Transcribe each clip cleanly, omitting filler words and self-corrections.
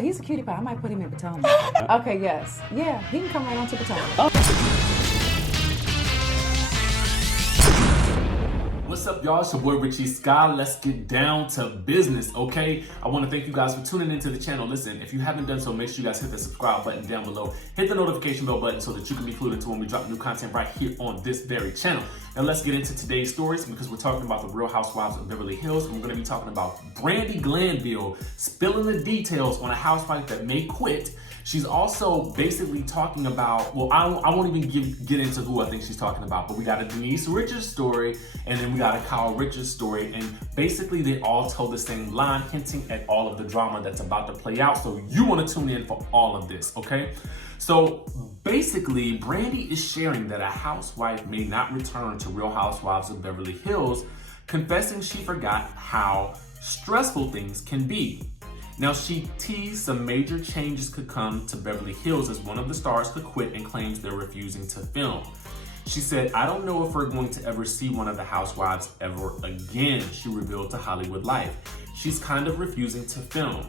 He's a cutie pie. I might put him in Potomac. Okay, yes. Yeah, he can come right on to Potomac. What's up, y'all? It's your boy Richie Sky. Let's get down to business, okay? I want to thank you guys for tuning into the channel. Listen, if you haven't done so, make sure you guys hit the subscribe button down below. Hit the notification bell button so that you can be clued into when we drop new content right here on this very channel. Now let's get into today's stories because we're talking about the Real Housewives of Beverly Hills, and we're going to be talking about BRANDI GLANVILLE spilling the details on a housewife that may quit. She's also basically talking about, well, I won't even get into who I think she's talking about, but we got a Denise Richards story, and then we got a Kyle Richards story, and basically they all tell the same line, hinting at all of the drama that's about to play out, so you want to tune in for all of this, okay? So basically, BRANDI is sharing that a housewife may not return to Real Housewives of Beverly Hills, confessing she forgot how stressful things can be. Now, she teased some major changes could come to Beverly Hills as one of the stars could quit and claims they're refusing to film. She said, "I don't know if we're going to ever see one of the housewives ever again," she revealed to Hollywood Life. She's kind of refusing to film,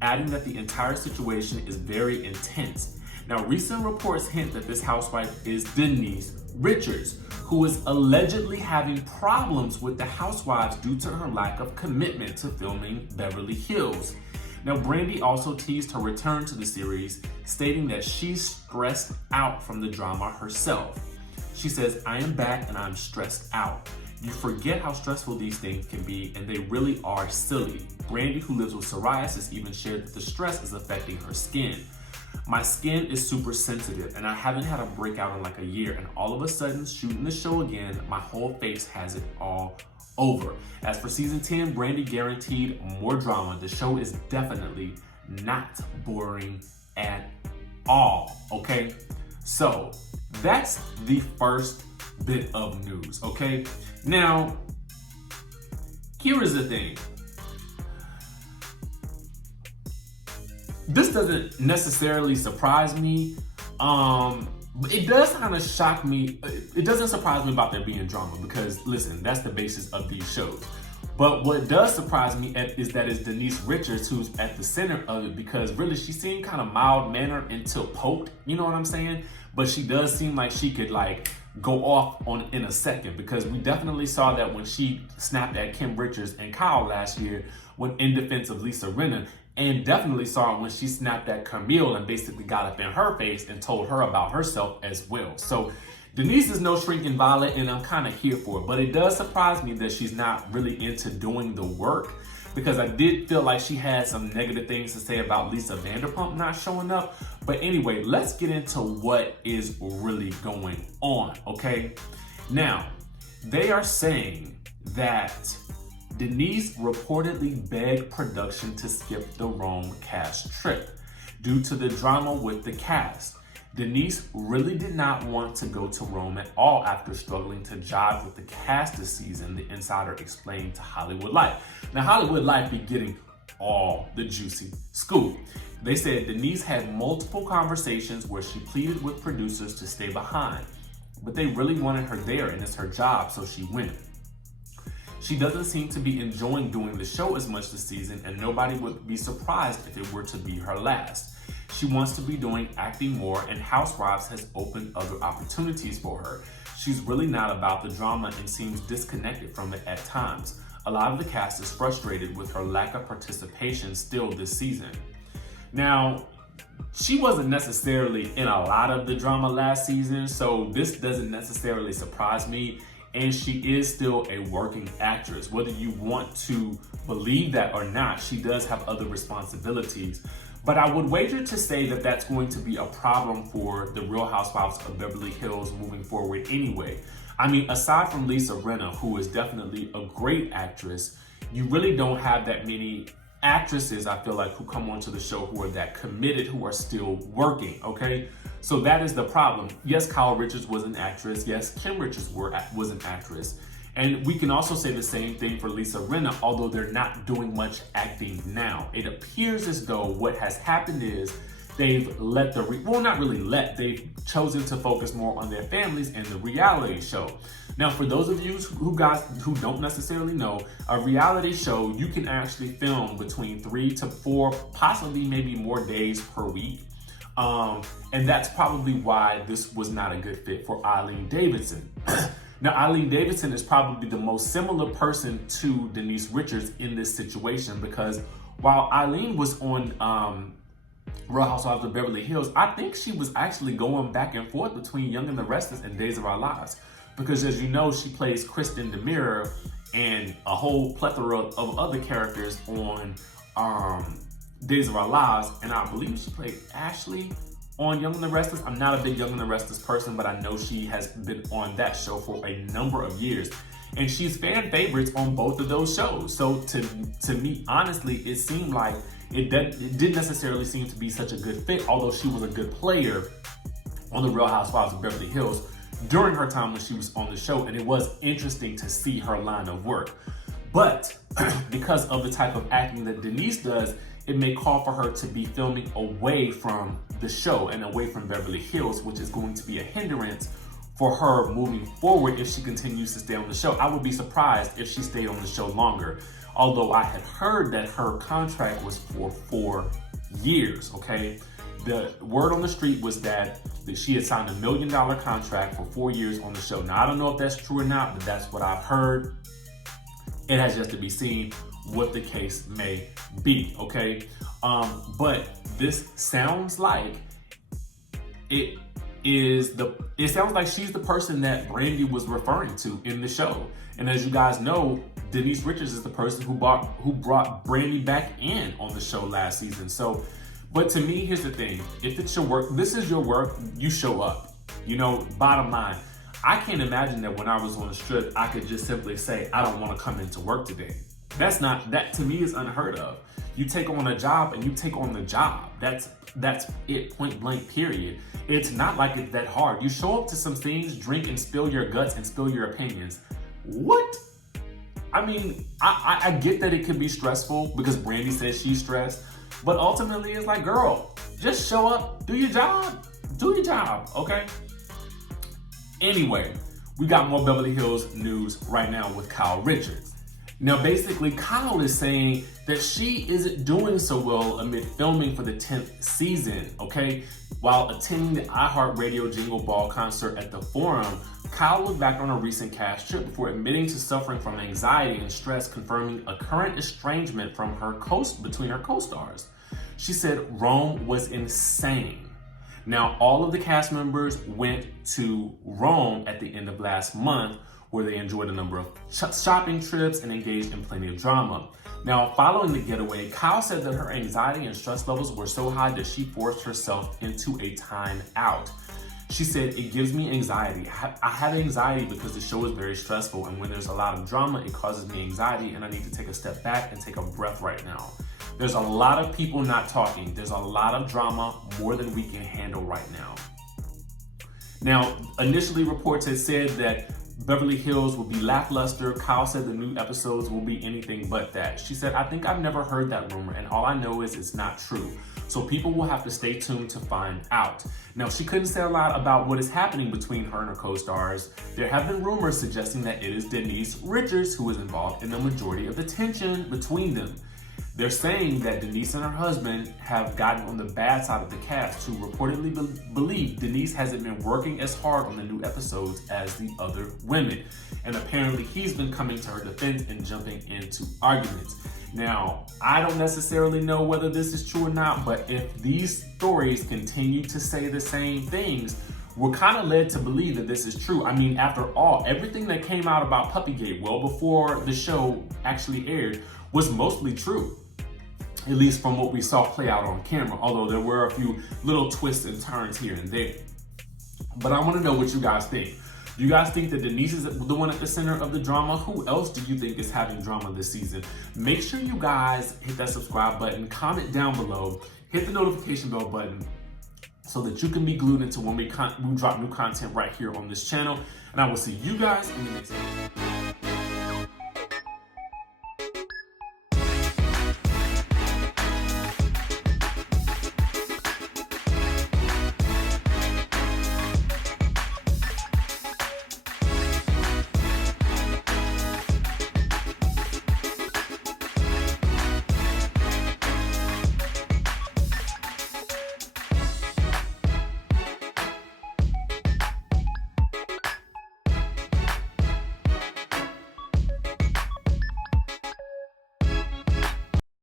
adding that the entire situation is very intense. Now, recent reports hint that this housewife is Denise Richards, who is allegedly having problems with the housewives due to her lack of commitment to filming Beverly Hills. Now, BRANDI also teased her return to the series, stating that she's stressed out from the drama herself. She says, "I am back and I'm stressed out. You forget how stressful these things can be, and they really are silly." BRANDI, who lives with psoriasis, even shared that the stress is affecting her skin. "My skin is super sensitive and I haven't had a breakout in like a year, and all of a sudden shooting the show again, my whole face has it all over." As for season 10, BRANDI guaranteed more drama. The show is definitely not boring at all, okay? So that's the first bit of news, okay? Now, here is the thing. This doesn't necessarily surprise me. It does kind of shock me. It doesn't surprise me about there being drama because, listen, that's the basis of these shows. But what does surprise me is that it's Denise Richards who's at the center of it, because really she seemed kind of mild-mannered until poked, you know what I'm saying? But she does seem like she could like go off in a second, because we definitely saw that when she snapped at Kim Richards and Kyle last year when in defense of Lisa Rinna, and definitely saw it when she snapped at Camille and basically got up in her face and told her about herself as well. So Denise is no shrinking violet, and I'm kind of here for it. But it does surprise me that she's not really into doing the work, because I did feel like she had some negative things to say about Lisa Vanderpump not showing up. But anyway, let's get into what is really going on, okay? Now, they are saying that Denise reportedly begged production to skip the Rome cast trip due to the drama with the cast. Denise really did not want to go to Rome at all after struggling to jive with the cast this season, the insider explained to Hollywood Life. Now, Hollywood Life be getting all the juicy scoop. They said Denise had multiple conversations where she pleaded with producers to stay behind, but they really wanted her there and it's her job, so she went. She doesn't seem to be enjoying doing the show as much this season, and nobody would be surprised if it were to be her last. She wants to be doing acting more, and Housewives has opened other opportunities for her. She's really not about the drama and seems disconnected from it at times. A lot of the cast is frustrated with her lack of participation still this season. Now, she wasn't necessarily in a lot of the drama last season, so this doesn't necessarily surprise me. And she is still a working actress. Whether you want to believe that or not, she does have other responsibilities. But I would wager to say that that's going to be a problem for the Real Housewives of Beverly Hills moving forward anyway. I mean, aside from Lisa Rinna, who is definitely a great actress, you really don't have that many actresses, I feel like, who come onto the show who are that committed, who are still working, okay? So that is the problem. Yes, Kyle Richards was an actress. Yes, Kim Richards was an actress. And we can also say the same thing for Lisa Rinna, although they're not doing much acting now. It appears as though what has happened is they've let not really let, they've chosen to focus more on their families and the reality show. Now, for those of you who don't necessarily know, a reality show, you can actually film between 3 to 4, possibly maybe more days per week. And that's probably why this was not a good fit for Eileen Davidson. Now, Eileen Davidson is probably the most similar person to Denise Richards in this situation, because while Eileen was on Real Housewives of Beverly Hills, I think she was actually going back and forth between Young and the Restless and Days of Our Lives. Because as you know, she plays Kristen DeMira and a whole plethora of other characters on Days of Our Lives. And I believe she played Ashley on Young and the Restless. I'm not a big Young and the Restless person, but I know she has been on that show for a number of years. And she's fan favorites on both of those shows. So to me, honestly, it seemed like it didn't necessarily seem to be such a good fit, although she was a good player on the Real Housewives of Beverly Hills during her time when she was on the show. And it was interesting to see her line of work. But because of the type of acting that Denise does, it may call for her to be filming away from the show and away from Beverly Hills, which is going to be a hindrance for her moving forward if she continues to stay on the show. I would be surprised if she stayed on the show longer, although I had heard that her contract was for 4 years, okay? The word on the street was that she had signed $1 million contract for 4 years on the show. Now, I don't know if that's true or not, but that's what I've heard. It has yet to be seen what the case may be, okay? But this sounds like it sounds like she's the person that Brandi was referring to in the show. And as you guys know, Denise Richards is the person who brought Brandi back in on the show last season. So, but to me, here's the thing. If it's your work, this is your work, you show up. You know, bottom line. I can't imagine that when I was on the strip, I could just simply say, I don't want to come into work today. That to me is unheard of. You take on a job and you take on the job. That's it, point blank, period. It's not like it's that hard. You show up to some things, drink and spill your guts and spill your opinions. What? I mean, I get that it could be stressful because Brandi says she's stressed, but ultimately it's like, girl, just show up, do your job, okay? Anyway, we got more Beverly Hills news right now with Kyle Richards. Now, basically, Kyle is saying that she isn't doing so well amid filming for the 10th season, okay? While attending the iHeartRadio Jingle Ball concert at the Forum, Kyle looked back on a recent cast trip before admitting to suffering from anxiety and stress, confirming a current estrangement from between her co-stars. She said Rome was insane. Now, all of the cast members went to Rome at the end of last month, where they enjoyed a number of shopping trips and engaged in plenty of drama. Now, following the getaway, Kyle said that her anxiety and stress levels were so high that she forced herself into a time out. She said, it gives me anxiety. I have anxiety because the show is very stressful, and when there's a lot of drama, it causes me anxiety, and I need to take a step back and take a breath right now. There's a lot of people not talking. There's a lot of drama, more than we can handle right now. Now, initially reports had said that Beverly Hills will be lackluster. Kyle said the new episodes will be anything but that. She said, I think I've never heard that rumor, and all I know is it's not true. So people will have to stay tuned to find out. Now, she couldn't say a lot about what is happening between her and her co-stars. There have been rumors suggesting that it is Denise Richards who is involved in the majority of the tension between them. They're saying that Denise and her husband have gotten on the bad side of the cast, who reportedly believe Denise hasn't been working as hard on the new episodes as the other women. And apparently he's been coming to her defense and jumping into arguments. Now, I don't necessarily know whether this is true or not, but if these stories continue to say the same things, we're kind of led to believe that this is true. I mean, after all, everything that came out about Puppygate well before the show actually aired was mostly true. At least from what we saw play out on camera, although there were a few little twists and turns here and there. But I want to know what you guys think. Do you guys think that Denise is the one at the center of the drama? Who else do you think is having drama this season? Make sure you guys hit that subscribe button, comment down below, hit the notification bell button so that you can be glued into when we drop new content right here on this channel. And I will see you guys in the next video.